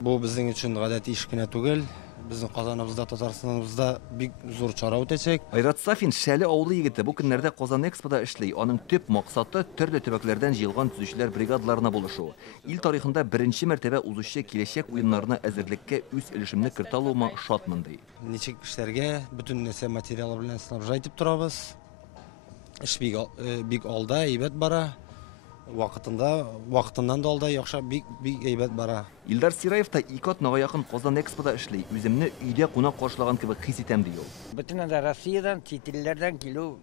Bu bizning uchun гадәти iş кенә түгел. Bizning Qozonimizda, Татарстаныбызda бик зур чара үтәчәк. Айрат Сафин шәле авылы егете бу көннәрдә Казан Экспода эшли. Аның төп максаты төрле төбәкләрдән җыелган төзүчеләр бригадаларына булышу. Ил тарихында беренче мәртәбә узучы киләчәк уеннарына әзерлеккә үз өлешемне кертә алуыма шатмын ди. Ничек эшләргә, бөтен нәрсә материалы белән снабжать итеп торабыз. Эш бик алда, әйбәт бара. Вакытыннан да алда яхшы бик әйбәт бара. Илдар Сираев та 2 атнага якын Казан Экспода эшли. Үземне өйдә кунак каршылаган кебек хис итәм ди ул. Бөтен Россиядән, чит илләрдән килү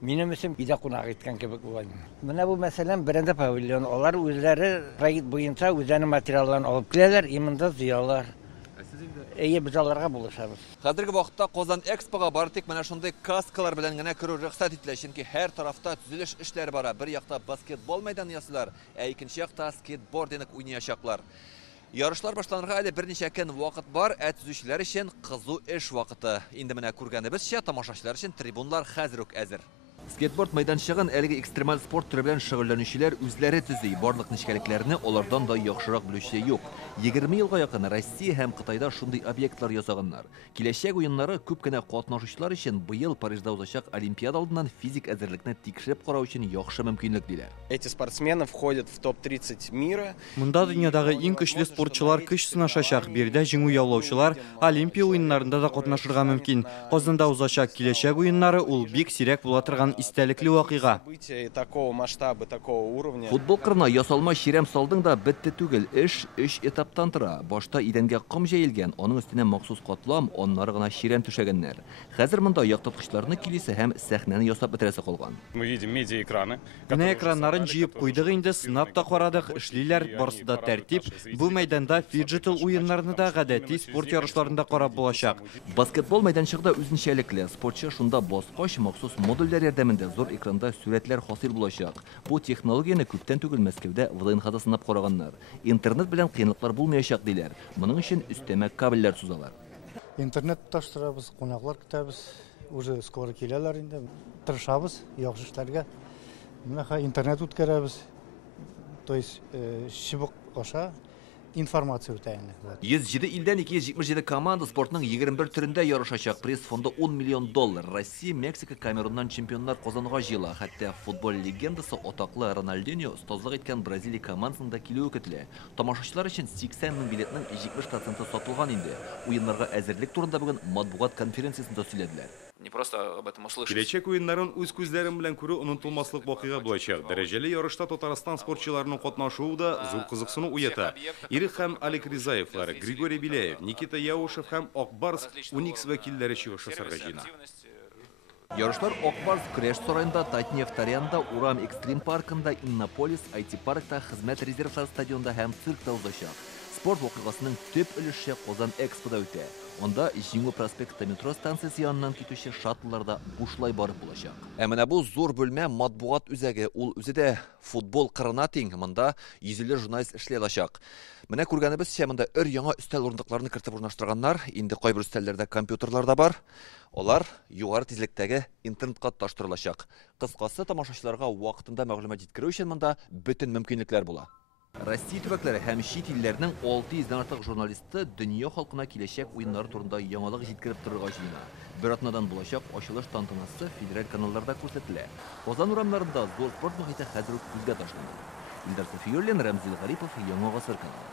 минем өчен өйдә кунак иткән кебек булган. Менә бу мәсәлән бренда павильон. Алар үзләре проект буенча үзләренең материалларын алып киләләр, имында зыялар. Әйе, без аларга булышабыз. Хәзерге вакытта Казан Экспога бары тик менә шундый каскалар белән генә керү рөхсәт ителә, чөнки һәр тарафта төзелеш эшләре бара. Бер якта баскетбол мәйданы ясыйлар, ә икенче якта скейтборд уйнаячаклар. Ярышлар башланырга әле берничә көн вакыт бар, ә төзүчеләр өчен кызу эш вакыты. Инде менә күргәнебезчә, тамашачылар өчен трибунлар хәзер үк әзер. Скейтборд мәйданчыгын әлеге экстремаль спорт түрі белән шөгыльләнүчеләр үзләре төзи. Барлык нечкәлекләрне алардан да яхшырак белүче юк. 20 елга якын Россия һәм Кытайда шундый объектлар ясаганнар. Киләчәк уеннары күп кенә катнашучылар өчен быел Парижда узачак Олимпиада алдыннан физик әзерлекне тикшереп карау өчен яхшы мөмкинлек диләр. Эти спортсмены входят в топ-30 мира. Монда дөньядагы иң көчле спортчылар көч сынашачак. Бердә җиңү яулаучылар Олимпия уеннарында да катнашырга мөмкин. Казанда узачак киләчәк уеннары ул бик сирәк була торган истәлекле вакыйга. Такого масштаба, такого уровня. Футбол кырына ясалма чирәм салдың да бетте түгел. Эш 3 этаптан тора. Башта идәнгә ком җәелгән, аның өстенә махсус катлам, аннары гына чирәм түшәгәннәр. Хәзер монда яктырткычларны килисе һәм сәхнәне ясап бетерәсе калган. Мы видим медиаэкраны. Менә экраннарын җыеп куйдык инде, сынап та карадык, эшлиләр, барысы да тәртип. Бу мәйданда фиджитал уеннарны да гадәти спорт ярышларында карап булачак. Баскетбол мәйданчыгында үзенчәлекле. Спортчы шунда баскач махсус модульләр ярдәмендә зур экранда сүрәтләр хасил булачак. Бу технологияны күптән түгел Мәскәүдә ВДНХда сынап караганнар. Интернет белән кыенлыклар булмаячак диләр. Моның өчен өстәмә кабельләр сузалар. Интернет таштырабыз, кунаклар көтәбез. Уже скоро киләләр инде. Тырышабыз яхшы эшләргә. Менә интернет үткәрәбез. То есть чыбык аша информация үтәйне. 107 илдән 277 команда спортның 21 төрендә ярышачак. Приз фонды $10 миллион. Россия, Мексика, Камеруннан чемпионнар Казанга җыела. Хәтта футбол легендасы атаклы Роналдиньо остазлык иткән Бразилия командасында килүе көтелә. Тамашачылар өчен 80 мең билетның 70% сатылган инде. Уеннарга әзерлек турында бүген матбугат конференциясында сөйләделәр. Киләчәк уеннарын үз күзләрем белән күрү онытылмаслык вакыйга булачак. Дәрәҗәле ярышта Татарстан спортчыларының катнашуы да зур кызыксыну уята. Ирек һәм Алик Ризаевлар, Григорий Беляев, Никита Яушев һәм Акбарс Уникс вәкилләре чыгыш ясарга җыена. Ярышлар Акбарс көрәш сараенда, Татнефть-аренада, Урам Экстрим паркында, Иннополис, IT-паркта, Хезмәт резервлар стадионда һәм циркта узачак. Спорт вакыйгасының төп өлеше Казан Экспода үтә. Онда Җиңү проспекты метро станциясе яныннан китүче шаттларда бушлай барып булачак. Ә менә бу зур бүлмә матбугат үзәге, ул үзе дә футбол кырына тиң. Монда йөзле журналист эшли алачак. Менә күргәнебезчә, монда өр-яңа өстәл урындыкларны кертеп урнаштырганнар. Инде кайбер өстәлләрдә компьютерлар да бар. Алар югары тизлектәге интернетка таштырылачак. Кыскасы, тамашачыларга вакытында мәгълүмат җиткерү өчен монда бөтен мөмкинлекләр була. Россия төбәкләре һәм чит илләрнең 600-дән артык журналисты дөнья халкына киләчәк уеннары турында яңалык җиткереп торырга җыена. Бер атнадан булачак ачылыш тантанасы федераль каналларда күрсәтелә. Казан урамнарында зур спорт мохите хәзер үк күзгә ташлана. Илдар Сафиуллин, Рамзил Гарипов, Яңа гасыр каналы.